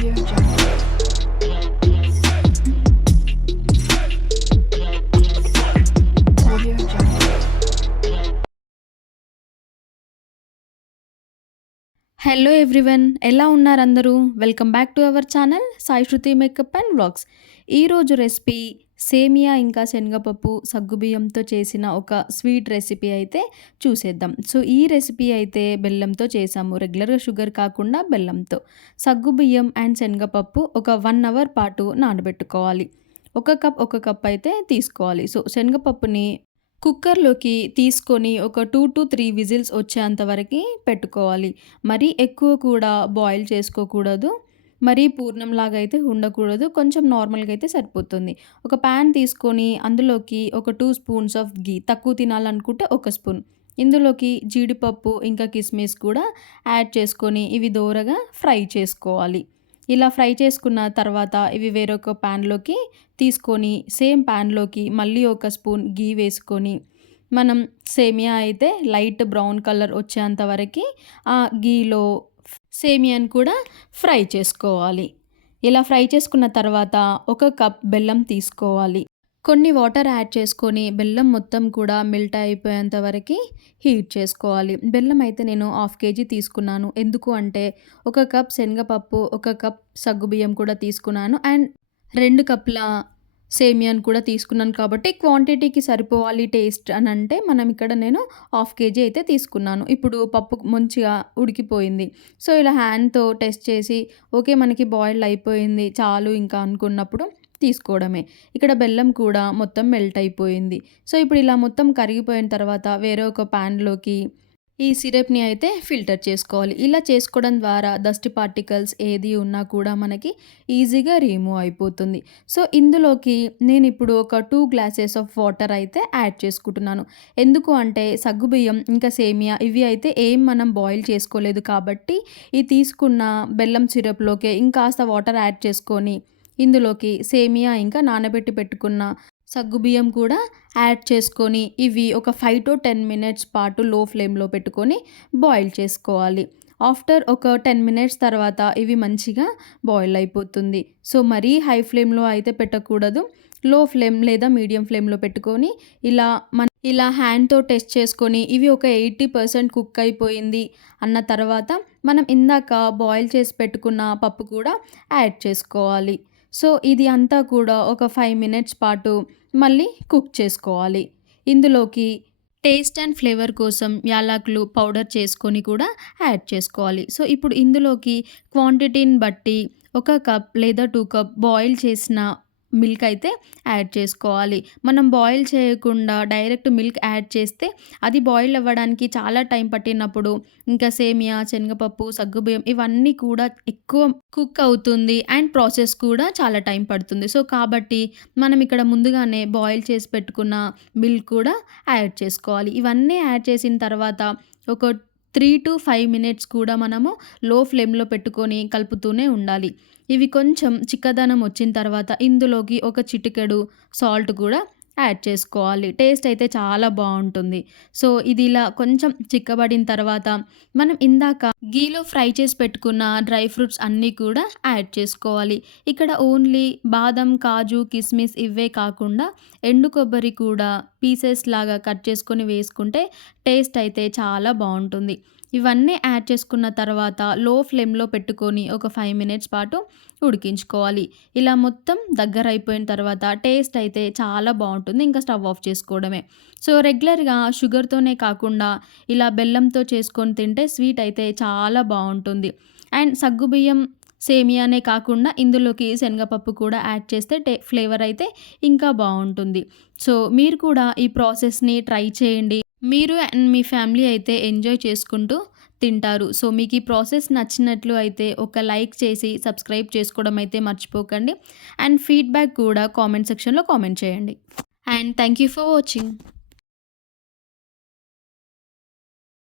Audio Jungle. Audio Jungle. Hello everyone, ఎలా ఉన్నారు అందరూ? Welcome back to our channel Sai Shruti makeup and vlogs. ఈరోజు recipe సేమియా ఇంకా శనగపప్పు సగ్గుబియ్యంతో చేసిన ఒక స్వీట్ రెసిపీ అయితే చూసేద్దాం. సో ఈ రెసిపీ అయితే బెల్లంతో చేసాము, రెగ్యులర్గా షుగర్ కాకుండా బెల్లంతో. సగ్గుబియ్యం అండ్ శనగపప్పు ఒక 1 అవర్ పాటు నానబెట్టుకోవాలి. ఒక కప్ అయితే తీసుకోవాలి. సో శనగపప్పుని కుక్కర్లోకి తీసుకొని ఒక 2 to 3 విజిల్స్ వచ్చేంత వరకు పెట్టుకోవాలి. మరీ ఎక్కువ కూడా బాయిల్ చేసుకోకూడదు, మరీ పూర్ణంలాగా అయితే ఉండకూడదు. కొంచెం నార్మల్గా అయితే సరిపోతుంది. ఒక ప్యాన్ తీసుకొని అందులోకి ఒక 2 స్పూన్స్ ఆఫ్ గీ, తక్కువ తినాలనుకుంటే 1 స్పూన్, ఇందులోకి జీడిపప్పు ఇంకా కిస్మిస్ కూడా యాడ్ చేసుకొని ఇవి దోరగా ఫ్రై చేసుకోవాలి. ఇలా ఫ్రై చేసుకున్న తర్వాత ఇవి వేరొక ప్యాన్లోకి తీసుకొని సేమ్ ప్యాన్లోకి మళ్ళీ 1 స్పూన్ గీ వేసుకొని మనం సేమియా అయితే లైట్ బ్రౌన్ కలర్ వచ్చేంత వరకు ఆ గీలో సేమియాని కూడా ఫ్రై చేసుకోవాలి. ఇలా ఫ్రై చేసుకున్న తర్వాత 1 కప్ బెల్లం తీసుకోవాలి. కొన్ని వాటర్ యాడ్ చేసుకొని బెల్లం మొత్తం కూడా మెల్ట్ అయిపోయేంత వరకు హీట్ చేసుకోవాలి. బెల్లం అయితే నేను 1/2 kg తీసుకున్నాను. ఎందుకు అంటే 1 కప్ శనగపప్పు, 1 కప్ సగ్గుబియ్యం కూడా తీసుకున్నాను అండ్ 2 కప్పుల సేమియాను కూడా తీసుకున్నాను కాబట్టి క్వాంటిటీకి సరిపోవాలి టేస్ట్ అని అంటే నేను 1/2 kg అయితే తీసుకున్నాను. ఇప్పుడు పప్పు మంచిగా ఉడికిపోయింది. సో ఇలా హ్యాండ్తో టెస్ట్ చేసి ఓకే మనకి బాయిల్ అయిపోయింది చాలు ఇంకా అనుకున్నప్పుడు తీసుకోవడమే. ఇక్కడ బెల్లం కూడా మొత్తం మెల్ట్ అయిపోయింది. సో ఇప్పుడు ఇలా మొత్తం కరిగిపోయిన తర్వాత వేరే ఒక ప్యాన్లోకి ఈ సిరప్ని అయితే ఫిల్టర్ చేసుకోవాలి. ఇలా చేసుకోవడం ద్వారా డస్ట్ పార్టికల్స్ ఏది ఉన్నా కూడా మనకి ఈజీగా రిమూవ్ అయిపోతుంది. సో ఇందులోకి నేను ఇప్పుడు ఒక 2 గ్లాసెస్ ఆఫ్ వాటర్ అయితే యాడ్ చేసుకుంటున్నాను. ఎందుకు అంటే సగ్గుబియ్యం ఇంకా సేమియా ఇవి అయితే ఏం మనం బాయిల్ చేసుకోలేదు కాబట్టి ఈ తీసుకున్న బెల్లం సిరప్లోకి ఇంకాస్త వాటర్ యాడ్ చేసుకొని ఇందులోకి సేమియా ఇంకా నానబెట్టి పెట్టుకున్న సగ్గుబియ్యం కూడా యాడ్ చేసుకొని ఇవి ఒక 5 to 10 మినిట్స్ పాటు లో ఫ్లేమ్లో పెట్టుకొని బాయిల్ చేసుకోవాలి. ఆఫ్టర్ ఒక 10 మినిట్స్ తర్వాత ఇవి మంచిగా బాయిల్ అయిపోతుంది. సో మరీ హై ఫ్లేమ్లో అయితే పెట్టకూడదు, లో ఫ్లేమ్ లేదా మీడియం ఫ్లేమ్లో పెట్టుకొని ఇలా హ్యాండ్తో టెస్ట్ చేసుకొని ఇవి ఒక 80% కుక్ అయిపోయింది అన్న తర్వాత మనం ఇందాక బాయిల్ చేసి పెట్టుకున్న పప్పు కూడా యాడ్ చేసుకోవాలి. సో ఇది అంతా కూడా ఒక 5 మినిట్స్ పాటు మళ్ళీ కుక్ చేసుకోవాలి. ఇందులోకి టేస్ట్ అండ్ ఫ్లేవర్ కోసం యాలకులు పౌడర్ చేసుకొని కూడా యాడ్ చేసుకోవాలి. సో ఇప్పుడు ఇందులోకి క్వాంటిటీని బట్టి 1 కప్ లేదా 2 కప్ బాయిల్ చేసిన మిల్క్ అయితే యాడ్ చేసుకోవాలి. మనం బాయిల్ చేయకుండా డైరెక్ట్ మిల్క్ యాడ్ చేస్తే అది బాయిల్ అవ్వడానికి చాలా టైం పట్టినప్పుడు ఇంకా సేమియా, శనగపప్పు, సగ్గుబియ్యం ఇవన్నీ కూడా ఎక్కువ కుక్ అవుతుంది అండ్ ప్రాసెస్ కూడా చాలా టైం పడుతుంది. సో కాబట్టి మనం ఇక్కడ ముందుగానే బాయిల్ చేసి పెట్టుకున్న మిల్క్ కూడా యాడ్ చేసుకోవాలి. ఇవన్నీ యాడ్ చేసిన తర్వాత ఒక 3 to 5 మినిట్స్ కూడా మనము లో ఫ్లేమ్లో పెట్టుకొని కలుపుతూనే ఉండాలి. ఇవి కొంచెం చిక్కదనం వచ్చిన తర్వాత ఇందులోకి ఒక చిటికెడు సాల్ట్ కూడా యాడ్ చేసుకోవాలి. టేస్ట్ అయితే చాలా బాగుంటుంది. సో ఇది ఇలా కొంచెం చిక్కబడిన తర్వాత మనం ఇందాక గీలో ఫ్రై చేసి పెట్టుకున్న డ్రై ఫ్రూట్స్ అన్నీ కూడా యాడ్ చేసుకోవాలి. ఇక్కడ ఓన్లీ బాదం, కాజు, కిస్మిస్ ఇవే కాకుండా ఎండు కొబ్బరి కూడా పీసెస్ లాగా కట్ చేసుకొని వేసుకుంటే టేస్ట్ అయితే చాలా బాగుంటుంది. ఇవన్నీ యాడ్ చేసుకున్న తర్వాత లో ఫ్లేమ్లో పెట్టుకొని ఒక 5 మినిట్స్ పాటు ఉడికించుకోవాలి. ఇలా మొత్తం దగ్గర అయిపోయిన తర్వాత టేస్ట్ అయితే చాలా బాగుంటుంది. ఇంకా స్టవ్ ఆఫ్ చేసుకోవడమే. సో రెగ్యులర్గా షుగర్తోనే కాకుండా ఇలా బెల్లంతో చేసుకొని తింటే స్వీట్ అయితే చాలా బాగుంటుంది. అండ్ సగ్గుబియ్యం సేమియానే కాకుండా ఇందులోకి శనగపప్పు కూడా యాడ్ చేస్తే ఫ్లేవర్ అయితే ఇంకా బాగుంటుంది. సో మీరు కూడా ఈ ప్రాసెస్ని ట్రై చేయండి. మీరు అండ్ మీ ఫ్యామిలీ అయితే ఎంజాయ్ చేసుకుంటూ తింటారు. సో మీకు ఈ ప్రాసెస్ నచ్చినట్లు అయితే ఒక లైక్ చేసి సబ్స్క్రైబ్ చేసుకోవడం అయితే మర్చిపోకండి. అండ్ ఫీడ్బ్యాక్ కూడా కామెంట్ సెక్షన్లో కామెంట్ చేయండి. And thank you for watching.